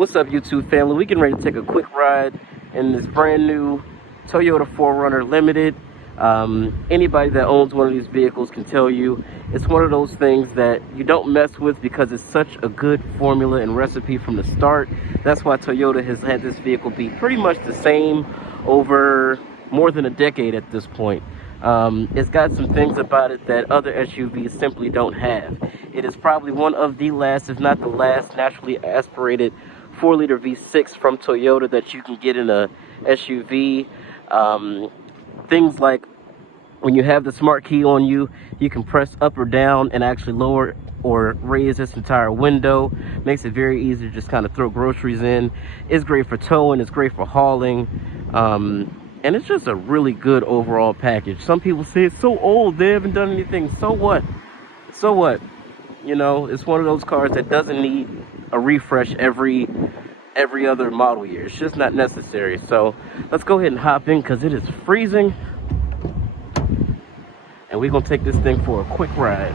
What's up, YouTube family? We getting ready to take a quick ride in this brand new Toyota 4Runner Limited. Anybody that owns one of these vehicles can tell you it's one of those things that you don't mess with because it's such a good formula and recipe from the start. That's why Toyota has had this vehicle be pretty much the same over more than a decade at this point. It's got some things about it that other SUVs simply don't have. It is probably one of the last, if not the last, naturally aspirated 4-liter V6 from Toyota that you can get in a SUV. Things like when you have the smart key on you, you can press up or down and actually lower or raise this entire window. Makes it very easy to just kind of throw groceries in. It's great for towing, it's great for hauling. And it's just a really good overall package. Some people say it's so old, they haven't done anything. So what? So what? You know, it's one of those cars that doesn't need a refresh every other model year. It's just not necessary. So let's go ahead and hop in because it is freezing. And we're gonna take this thing for a quick ride.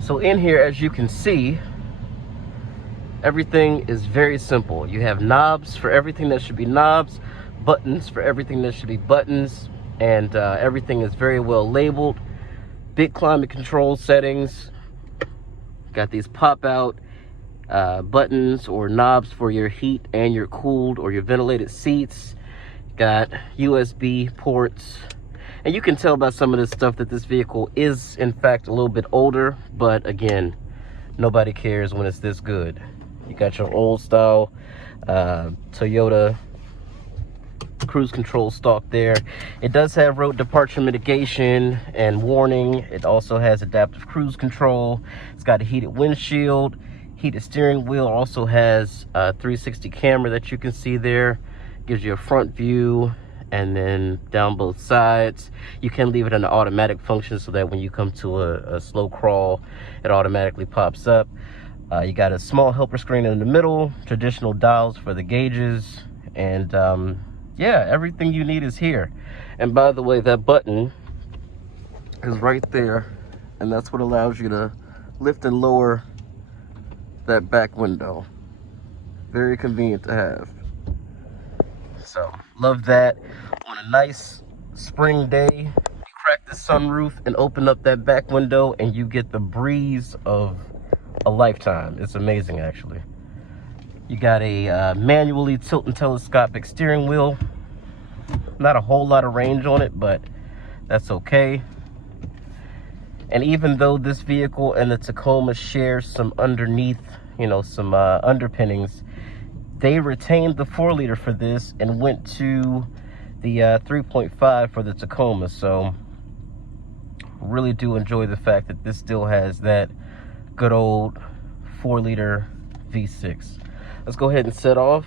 So in here, as you can see, everything is very simple. You have knobs for everything that should be knobs, buttons for everything that should be buttons, and everything is very well labeled. Big climate control settings. Got these pop out buttons or knobs for your heat and your cooled or your ventilated seats. Got USB ports. And you can tell by some of this stuff that this vehicle is in fact a little bit older, but again, nobody cares when it's this good. You got your old style Toyota cruise control stalk there. It does have road departure mitigation and warning. It also has adaptive cruise control. It's got a heated windshield, heated steering wheel. Also has a 360 camera that you can see there. Gives you a front view and then down both sides. You can leave it in the automatic function so that when you come to a slow crawl, it automatically pops up. You got a small helper screen in the middle, traditional dials for the gauges, and yeah, everything you need is here. And by the way, that button is right there, and that's what allows you to lift and lower that back window. Very convenient to have. So, love that. On a nice spring day, you crack the sunroof and open up that back window, and you get the breeze of a lifetime. It's amazing, actually. You got a manually tilt and telescopic steering wheel. Not a whole lot of range on it, but that's okay. And even though this vehicle and the Tacoma share some underneath, you know, some underpinnings, they retained the 4-liter for this and went to the 3.5 for the Tacoma. So really do enjoy the fact that this still has that good old 4-liter V6. Let's go ahead and set off.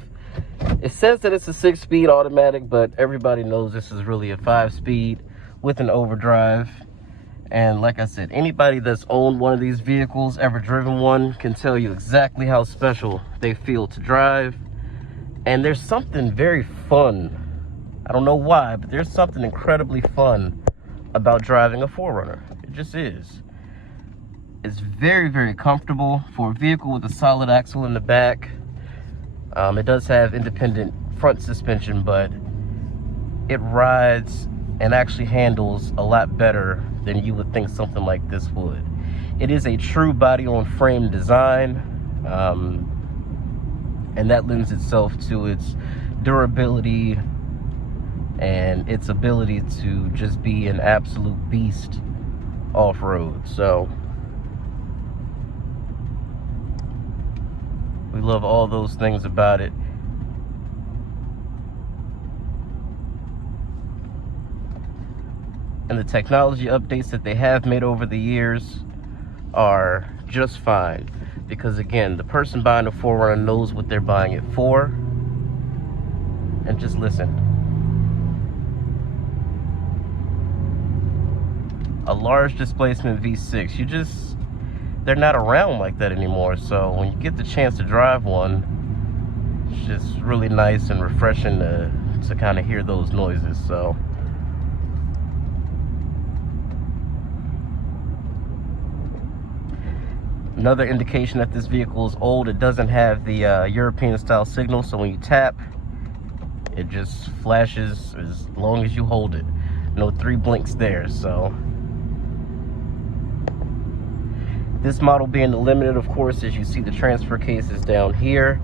It says that it's a 6-speed automatic, but everybody knows this is really a 5-speed with an overdrive. And like I said, anybody that's owned one of these vehicles, ever driven one, can tell you exactly how special they feel to drive. And there's something very fun, I don't know why, but there's something incredibly fun about driving a 4Runner. It just is. It's very, very comfortable for a vehicle with a solid axle in the back. It does have independent front suspension, but it rides and actually handles a lot better than you would think something like this would. It is a true body-on-frame design, and that lends itself to its durability and its ability to just be an absolute beast off-road. So we love all those things about it. And the technology updates that they have made over the years are just fine. Because again, the person buying a 4Runner knows what they're buying it for. And just listen. A large displacement V6, they're not around like that anymore. So when you get the chance to drive one, it's just really nice and refreshing to kind of hear those noises. So Another indication that this vehicle is old, it doesn't have the European style signal, so when you tap, it just flashes as long as you hold it. No 3 blinks there. So this model being the limited, of course, as you see, the transfer case is down here,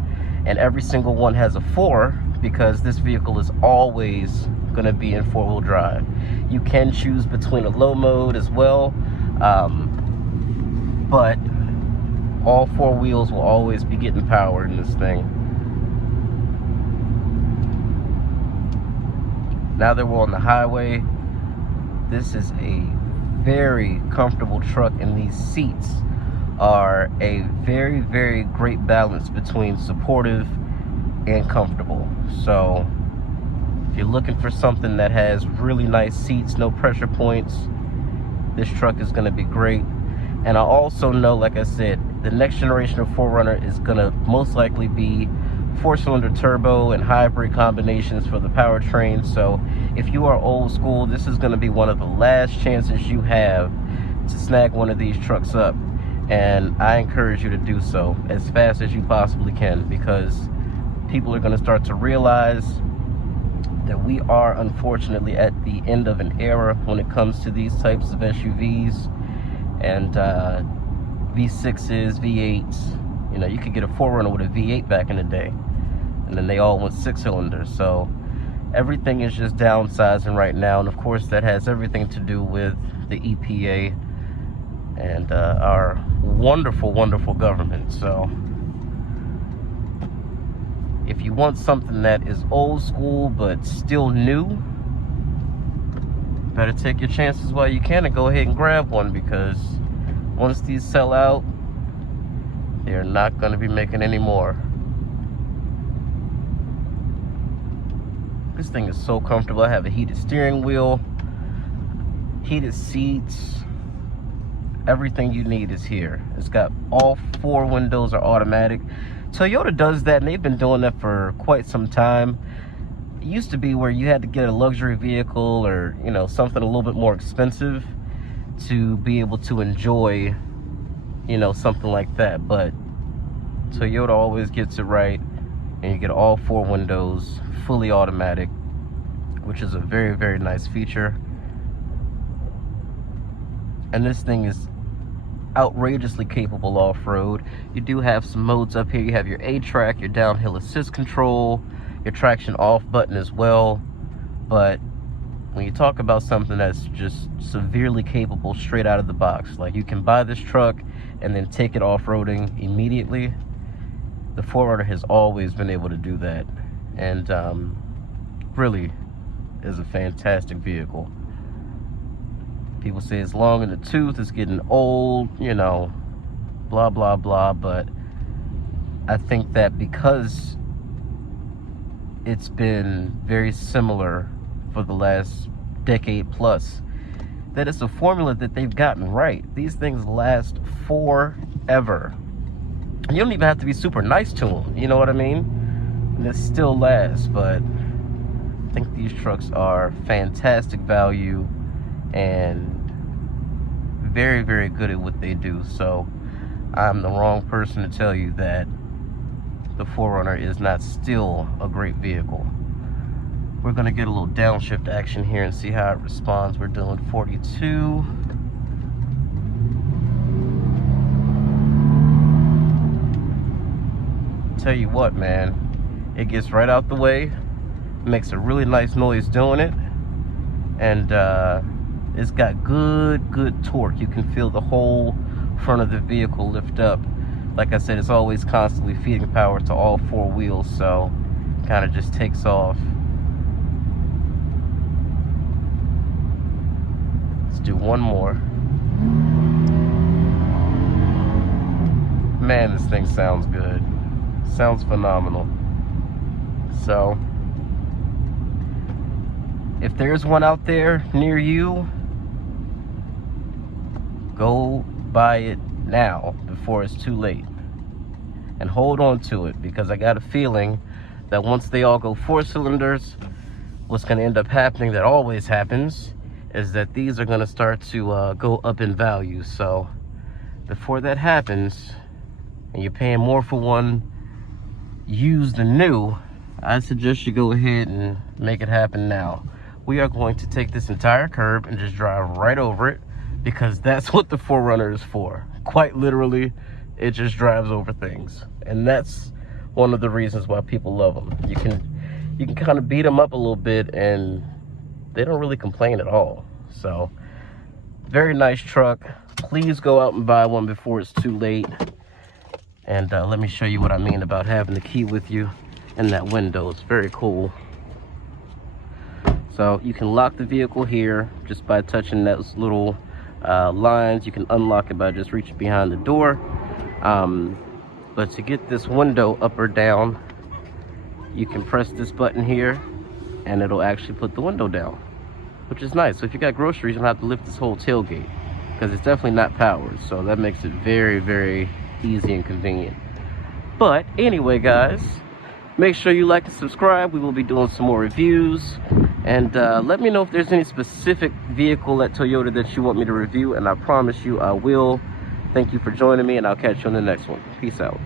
and every single one has a 4 because this vehicle is always going to be in 4-wheel drive. You can choose between a low mode as well, but all 4 wheels will always be getting power in this thing. Now that we're on the highway, this is a very comfortable truck, and these seats are a very, very great balance between supportive and comfortable. So if you're looking for something that has really nice seats, no pressure points, this truck is going to be great. And I also know, like I said, the next generation of 4Runner is going to most likely be 4-cylinder turbo and hybrid combinations for the powertrain. So if you are old school, this is going to be one of the last chances you have to snag one of these trucks up. And I encourage you to do so as fast as you possibly can, because people are going to start to realize that we are unfortunately at the end of an era when it comes to these types of SUVs and V6s, V8s. You know, you could get a 4Runner with a V8 back in the day, and then they all went 6-cylinders. So everything is just downsizing right now, and of course that has everything to do with the EPA and our wonderful, wonderful government. So if you want something that is old school but still new, better take your chances while you can and go ahead and grab one, because once these sell out, they're not going to be making any more. This thing is so comfortable. I have a heated steering wheel, heated seats. Everything you need is here. It's got all 4 windows are automatic. Toyota does that, and they've been doing that for quite some time. It used to be where you had to get a luxury vehicle or, you know, something a little bit more expensive to be able to enjoy, you know, something like that. But Toyota always gets it right, and you get all 4 windows fully automatic, which is a very, very nice feature. And this thing is outrageously capable off-road. You do have some modes up here. You have your A-track, your downhill assist control, your traction off button as well. But when you talk about something that's just severely capable straight out of the box, like you can buy this truck and then take it off-roading immediately, the 4Runner has always been able to do that, and really is a fantastic vehicle. People say it's long in the tooth, it's getting old, you know, blah, blah, blah. But I think that because it's been very similar for the last decade plus, that it's a formula that they've gotten right. These things last forever. You don't even have to be super nice to them, you know what I mean? And it still lasts. But I think these trucks are fantastic value and very, very good at what they do. So I'm the wrong person to tell you that the 4Runner is not still a great vehicle. We're gonna get a little downshift action here and see how it responds. We're doing 42. Tell you what, man, it gets right out the way, makes a really nice noise doing it, and it's got good torque. You can feel the whole front of the vehicle lift up. Like I said, it's always constantly feeding power to all 4 wheels, so it kind of just takes off. Let's do one more. Man, this thing sounds good. Sounds phenomenal. So if there's one out there near you, go buy it now before it's too late, and hold on to it, because I got a feeling that once they all go 4 cylinders, what's going to end up happening, that always happens, is that these are going to start to go up in value. So before that happens, and you're paying more for one used than new, I suggest you go ahead and make it happen now. We are going to take this entire curb and just drive right over it, because that's what the 4Runner is for. Quite literally, it just drives over things. And that's one of the reasons why people love them. You can kind of beat them up a little bit and they don't really complain at all. So, very nice truck. Please go out and buy one before it's too late. And let me show you what I mean about having the key with you in that window. It's very cool. So you can lock the vehicle here just by touching those little lines. You can unlock it by just reaching behind the door. But to get this window up or down, you can press this button here and it'll actually put the window down, which is nice. So if you got groceries, you don't have to lift this whole tailgate, because it's definitely not powered. So that makes it very, very easy and convenient. But anyway, guys, make sure you like and subscribe. We will be doing some more reviews. And let me know if there's any specific vehicle at Toyota that you want me to review, and I promise you I will. Thank you for joining me, and I'll catch you on the next one. Peace out.